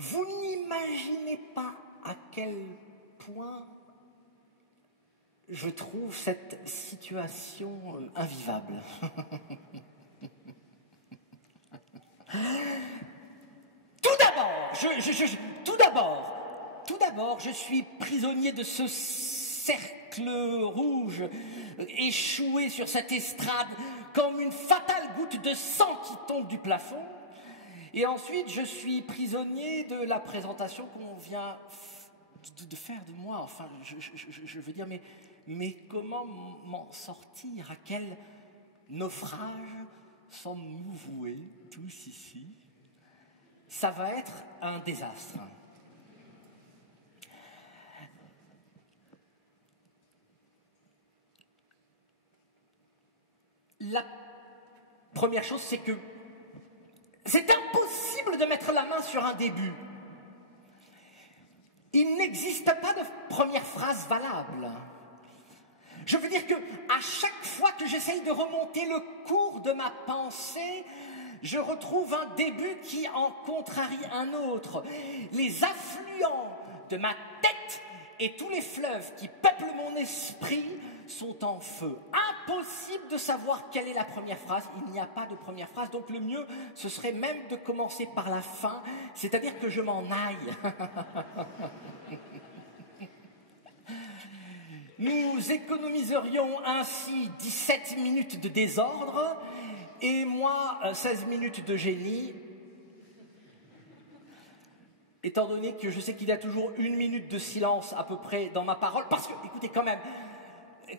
Vous n'imaginez pas à quel point je trouve cette situation invivable. Tout d'abord, je suis prisonnier de ce cercle rouge, échoué sur cette estrade comme une fatale goutte de sang qui tombe du plafond. Et ensuite, je suis prisonnier de la présentation qu'on vient de faire de moi. Enfin, je veux dire, mais comment m'en sortir? À quel naufrage sommes-nous voués tous ici? Ça va être un désastre. La première chose, c'est que c'est impossible de mettre la main sur un début. Il n'existe pas de première phrase valable. Je veux dire que à chaque fois que j'essaye de remonter le cours de ma pensée, je retrouve un début qui en contrarie un autre. Les affluents de ma tête et tous les fleuves qui peuplent mon esprit sont en feu. Impossible de savoir quelle est la première phrase. Il n'y a pas de première phrase. Donc le mieux, ce serait même de commencer par la fin, c'est-à-dire que je m'en aille. Nous économiserions ainsi 17 minutes de désordre et moi 16 minutes de génie, étant donné que je sais qu'il y a toujours 1 minute de silence à peu près dans ma parole, parce que, écoutez quand même,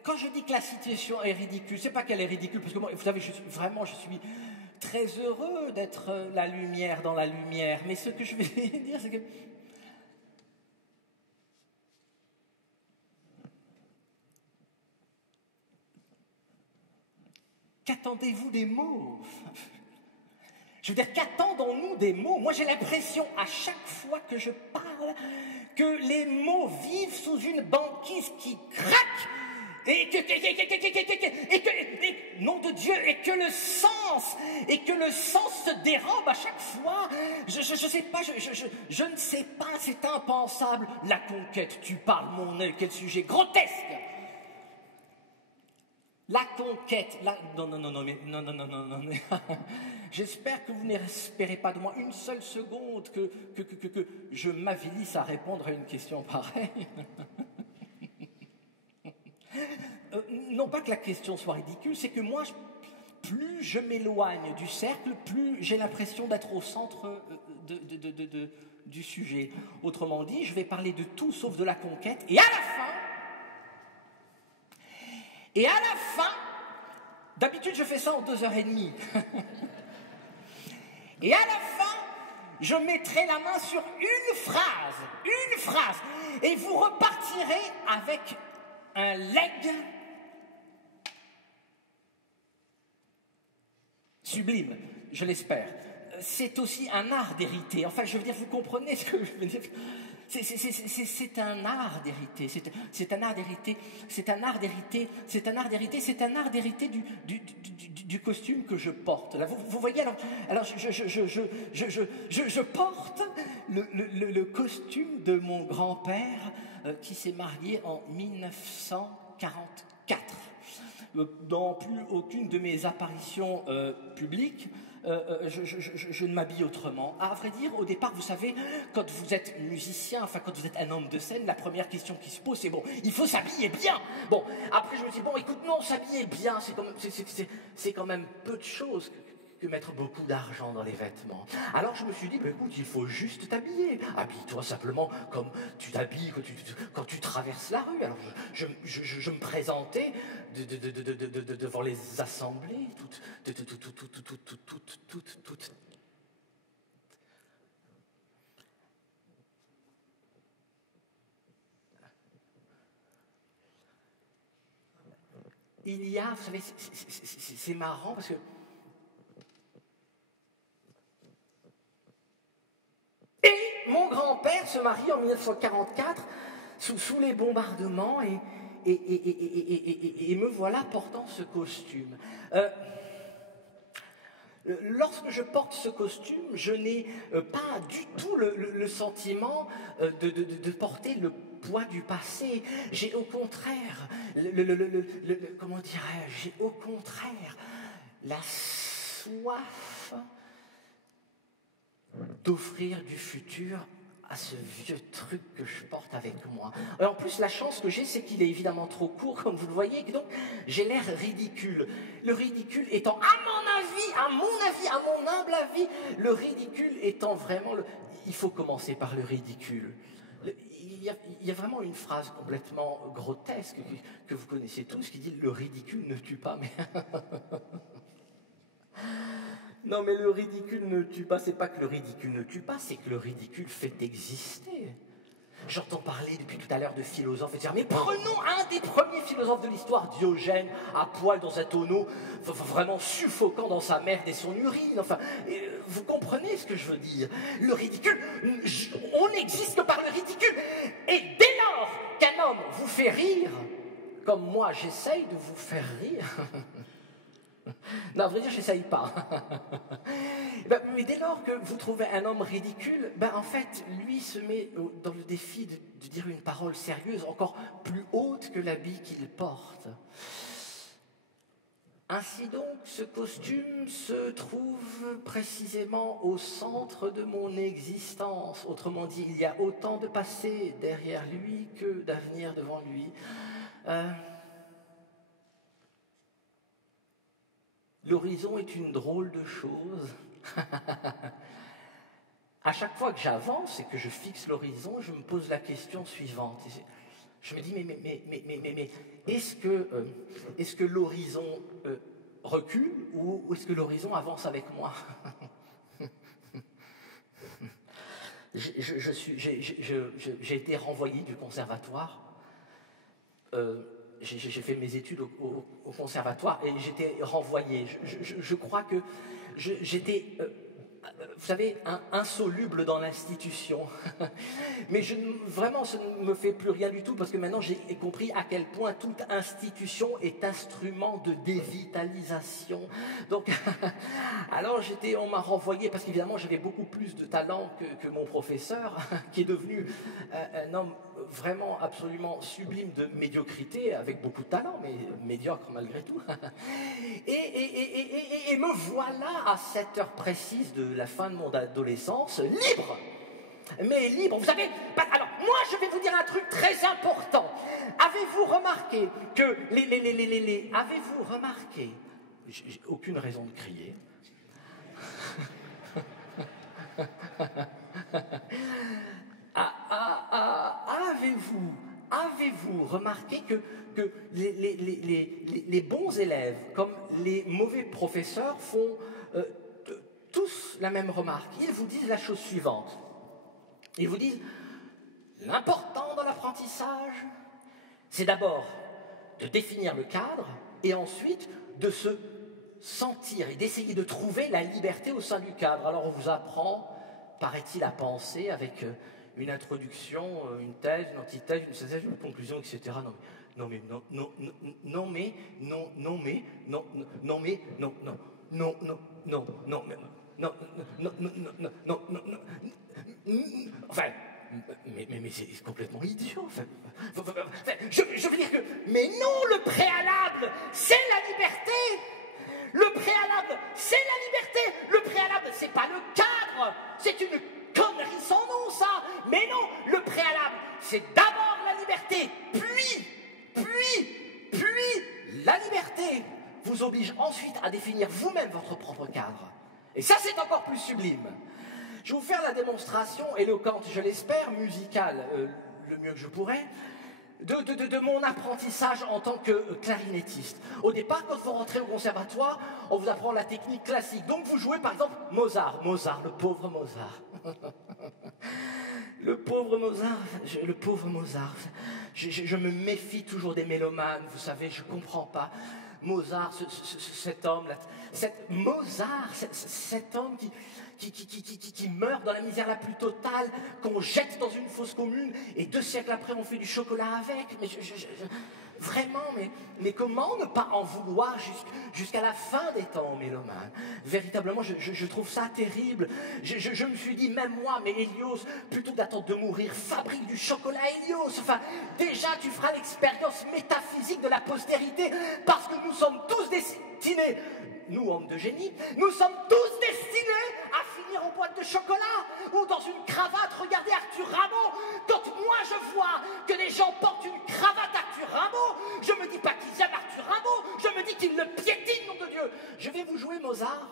quand je dis que la situation est ridicule, c'est pas qu'elle est ridicule, parce que moi, vous savez, je suis très heureux d'être la lumière dans la lumière, mais ce que je vais dire, c'est que qu'attendez-vous des mots? Je veux dire, qu'attendons-nous des mots? Moi, j'ai l'impression, à chaque fois que je parle, que les mots vivent sous une banquise qui craque, nom de Dieu, et que le sens se dérobe à chaque fois. Je sais pas, je ne sais pas, c'est impensable. La conquête, tu parles, mon œil, quel sujet grotesque! La conquête, non, mais j'espère que vous n'espérez pas de moi une seule seconde que je m'avilisse à répondre à une question pareille. Non pas que la question soit ridicule, c'est que moi, plus je m'éloigne du cercle, plus j'ai l'impression d'être au centre du sujet. Autrement dit, je vais parler de tout sauf de la conquête, et à la fin, d'habitude je fais ça en 2h30, et à la fin, je mettrai la main sur une phrase, et vous repartirez avec un leg sublime, je l'espère. C'est aussi un art d'hériter. Enfin, je veux dire, vous comprenez ce que je veux dire? C'est un art d'hériter. C'est un art d'hériter. C'est un art d'hériter. C'est un art d'hériter. C'est un art d'hériter du costume que je porte. Là, vous voyez, alors je porte le costume de mon grand-père qui s'est marié en 1944. Dans plus aucune de mes apparitions publiques, je ne m'habille autrement. À vrai dire, au départ, vous savez, quand vous êtes musicien, enfin quand vous êtes un homme de scène, la première question qui se pose, c'est bon, il faut s'habiller bien. Bon, après je me suis dit, bon, écoute, non, s'habiller bien, c'est quand même peu de choses que mettre beaucoup d'argent dans les vêtements. Alors je me suis dit, bah, écoute, il faut juste t'habiller. Habille-toi simplement comme tu t'habilles quand tu traverses la rue. Alors je me présentais devant les assemblées, toutes. Il y a, vous savez, c'est marrant parce que mon grand-père se marie en 1944 sous les bombardements et me voilà portant ce costume. Lorsque je porte ce costume, je n'ai pas du tout le sentiment de porter le poids du passé. J'ai au contraire, comment dirais-je, j'ai au contraire la soif d'offrir du futur à ce vieux truc que je porte avec moi. Et en plus, la chance que j'ai, c'est qu'il est évidemment trop court, comme vous le voyez, et donc j'ai l'air ridicule. Le ridicule étant, à mon humble avis, le ridicule étant vraiment... Il faut commencer par le ridicule. Il y a vraiment une phrase complètement grotesque que vous connaissez tous qui dit « le ridicule ne tue pas », mais... Non, mais le ridicule ne tue pas, c'est pas que le ridicule ne tue pas, c'est que le ridicule fait exister. J'entends parler depuis tout à l'heure de philosophes et dire, mais prenons un des premiers philosophes de l'histoire, Diogène, à poil dans un tonneau, vraiment suffocant dans sa merde et son urine. Enfin, vous comprenez ce que je veux dire? Le ridicule, on n'existe que par le ridicule. Et dès lors qu'un homme vous fait rire, comme moi j'essaye de vous faire rire, non, à vrai dire, j'essaye pas. Mais dès lors que vous trouvez un homme ridicule, en fait, lui se met dans le défi de dire une parole sérieuse, encore plus haute que l'habit qu'il porte. Ainsi donc, ce costume se trouve précisément au centre de mon existence. Autrement dit, il y a autant de passé derrière lui que d'avenir devant lui. L'horizon est une drôle de chose. À chaque fois que j'avance et que je fixe l'horizon, je me pose la question suivante. Je me dis, mais est-ce que l'horizon recule ou est-ce que l'horizon avance avec moi? J'ai été renvoyé du conservatoire. J'ai fait mes études au conservatoire et j'étais renvoyé. Je crois que j'étais, vous savez, insoluble dans l'institution. Mais vraiment, ça ne me fait plus rien du tout parce que maintenant j'ai compris à quel point toute institution est instrument de dévitalisation. Donc, alors on m'a renvoyé parce qu'évidemment j'avais beaucoup plus de talent que mon professeur, qui est devenu un homme vraiment absolument sublime de médiocrité, avec beaucoup de talent, mais médiocre malgré tout. Et me voilà à cette heure précise de la fin de mon adolescence, libre. Mais libre, vous savez, alors moi je vais vous dire un truc très important. Avez-vous remarqué que avez-vous remarqué, j'ai aucune raison de crier. Avez-vous remarqué que les bons élèves, comme les mauvais professeurs, font tous la même remarque? Ils vous disent la chose suivante. Ils vous disent, l'important dans l'apprentissage, c'est d'abord de définir le cadre et ensuite de se sentir et d'essayer de trouver la liberté au sein du cadre. Alors on vous apprend, paraît-il, à penser avec une introduction, une thèse, une antithèse, une synthèse, une conclusion, etc. Non mais, enfin, mais c'est complètement idiot. Enfin, je veux dire que, mais non, le préalable, c'est la liberté. Le préalable, c'est la liberté. Le préalable, c'est pas le cadre. C'est une connerie sans nom, ça. Mais non, le préalable, c'est d'abord la liberté, puis la liberté vous oblige ensuite à définir vous-même votre propre cadre. Et ça, c'est encore plus sublime. Je vais vous faire la démonstration éloquente, je l'espère, musicale, le mieux que je pourrais, de mon apprentissage en tant que clarinettiste. Au départ, quand vous rentrez au conservatoire, on vous apprend la technique classique. Donc vous jouez par exemple Mozart, le pauvre Mozart. Le pauvre Mozart. Je me méfie toujours des mélomanes, vous savez, je ne comprends pas. Mozart, cet homme, cet homme qui meurt dans la misère la plus totale, qu'on jette dans une fosse commune, et 2 siècles après, on fait du chocolat avec. Mais Vraiment, mais comment ne pas en vouloir jusqu'à la fin des temps, mélomane? Véritablement, je trouve ça terrible. Je me suis dit, même moi, mais Hélios, plutôt d'attendre de mourir, fabrique du chocolat, Hélios. Enfin, déjà, tu feras l'expérience métaphysique de la postérité, parce que nous sommes tous destinés, nous, hommes de génie, nous sommes tous destinés à finir en boîte de chocolat ou dans une cravate. Regardez Arthur Rimbaud. Quand moi je vois que les gens portent une cravate Arthur Rimbaud, je me dis pas qu'ils aiment Arthur Rimbaud, je me dis qu'ils le piétinent, nom de Dieu. Je vais vous jouer Mozart.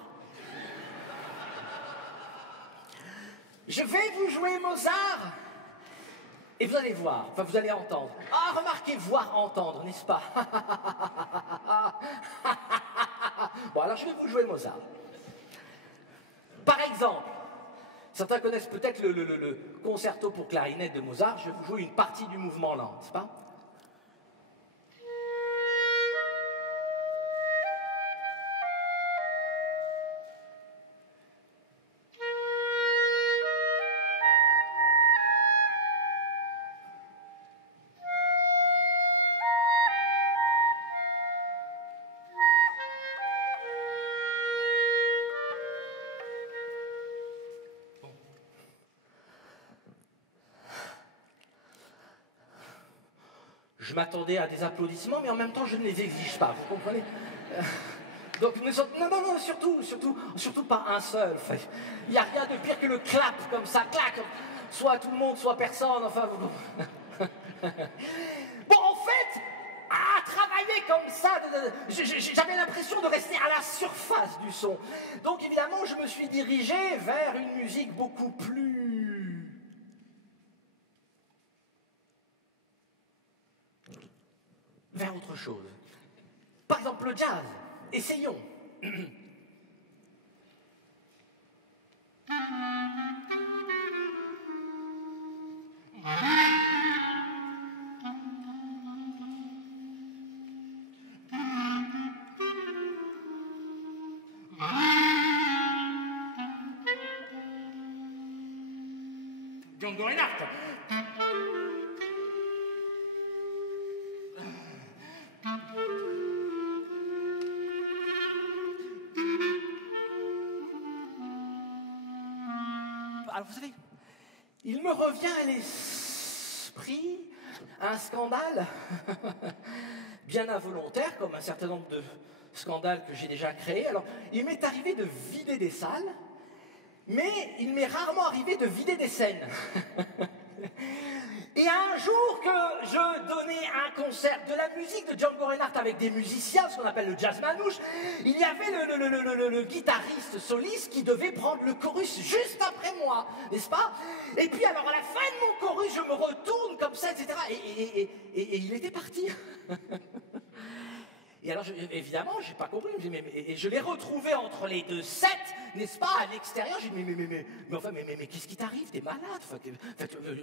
Je vais vous jouer Mozart. Et vous allez voir, enfin vous allez entendre. Ah, remarquez, voir, entendre, n'est-ce pas? Bon, alors je vais vous jouer Mozart. Par exemple, certains connaissent peut-être le concerto pour clarinette de Mozart. Je vais vous jouer une partie du mouvement lent, n'est-ce pas? Je m'attendais à des applaudissements, mais en même temps, je ne les exige pas, vous comprenez? Donc, non, surtout pas un seul. Enfin, il n'y a rien de pire que le clap, comme ça, clac, soit tout le monde, soit personne, enfin... Bon, en fait, à travailler comme ça, j'avais l'impression de rester à la surface du son. Donc, évidemment, je me suis dirigé vers une musique beaucoup plus... vers autre chose. Par exemple, le jazz. Essayons. Django Reinhardt. Alors vous savez, il me revient à l'esprit un scandale bien involontaire, comme un certain nombre de scandales que j'ai déjà créés. Alors, il m'est arrivé de vider des salles, mais il m'est rarement arrivé de vider des scènes. Et un jour que je donnais un concert de la musique de Django Reinhardt avec des musiciens, ce qu'on appelle le jazz manouche, il y avait le guitariste soliste qui devait prendre le chorus juste après moi, n'est-ce pas? Et puis alors à la fin de mon chorus, je me retourne comme ça, etc. Et il était parti. Et alors, évidemment, j'ai pas compris, et je l'ai retrouvé entre les deux sets, n'est-ce pas, à l'extérieur. J'ai dit, mais qu'est-ce qui t'arrive? T'es malade,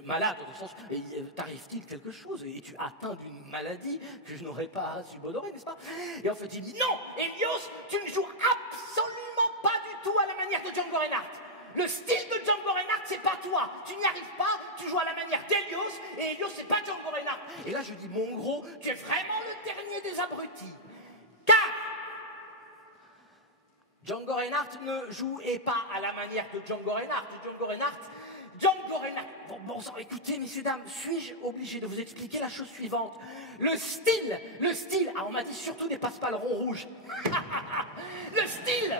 malade dans le sens, t'arrive-t-il quelque chose? Et tu atteins d'une maladie que je n'aurais pas subodorée, n'est-ce pas? Et en fait, il me dit, non, Hélios, tu ne joues absolument pas du tout à la manière de Django Reinhardt. Le style de Django Reinhardt, c'est pas toi. Tu n'y arrives pas, tu joues à la manière d'Hélios, et Hélios, c'est pas Django Reinhardt. Et là, je dis, mon gros, tu es vraiment le dernier des abrutis. Car Django Reinhardt ne jouait pas à la manière de Django Reinhardt. Django Reinhardt. Bon sang, écoutez, messieurs, dames, suis-je obligé de vous expliquer la chose suivante? Le style, on m'a dit surtout dépasse pas le rond rouge. Le style,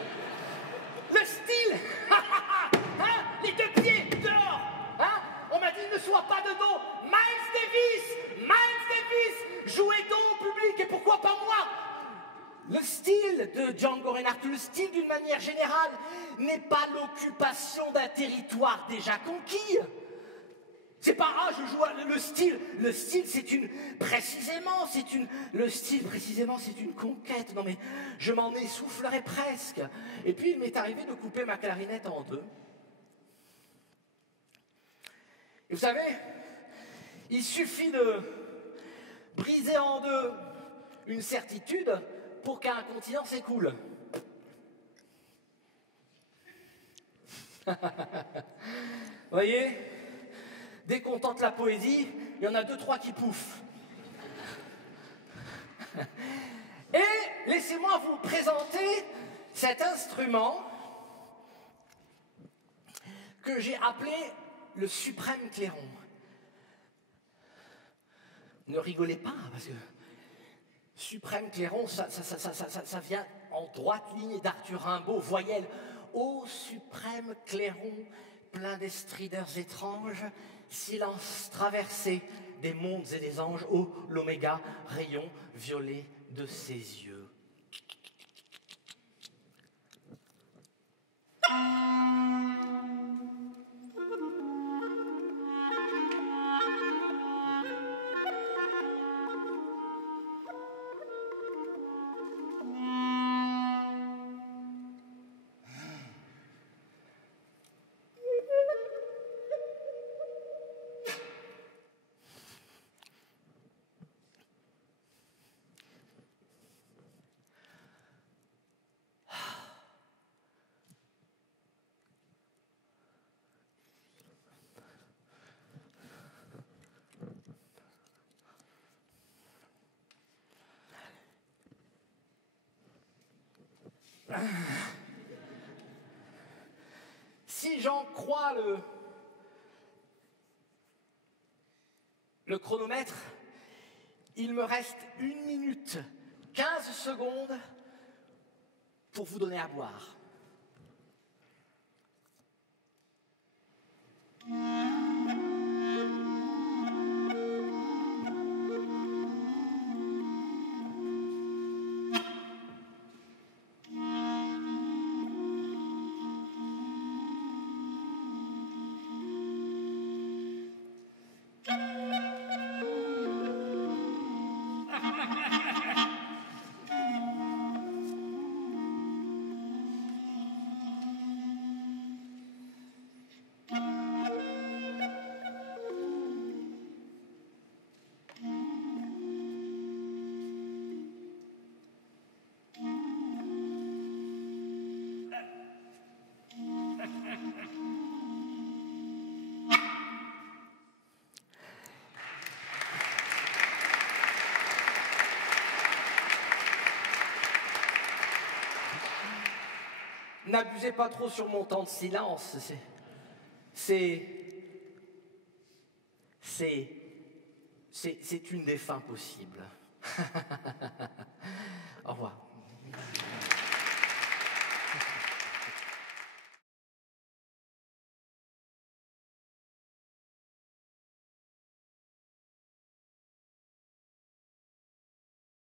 hein, les deux pieds dehors, hein, on m'a dit ne sois pas de dos. Miles Davis, jouez donc au public, et pourquoi pas moi? Le style de Django Reinhardt, le style d'une manière générale, n'est pas l'occupation d'un territoire déjà conquis. C'est pas, je joue le style. Le style, c'est une conquête. Non mais, je m'en essoufflerais presque. Et puis, il m'est arrivé de couper ma clarinette en deux. Et vous savez, il suffit de briser en deux une certitude pour qu'un continent s'écoule. Vous voyez, dès qu'on tente la poésie, il y en a deux, trois qui pouffent. Et laissez-moi vous présenter cet instrument que j'ai appelé le suprême clairon. Ne rigolez pas, parce que suprême clairon, ça vient en droite ligne d'Arthur Rimbaud, voyelle. Ô suprême clairon, plein d'estrideurs étranges, silence traversé des mondes et des anges, ô l'oméga, rayon violet de ses yeux. Si j'en crois le chronomètre, il me reste 1 minute 15 secondes pour vous donner à boire. N'abusez pas trop sur mon temps de silence. C'est une des fins possibles. Au revoir.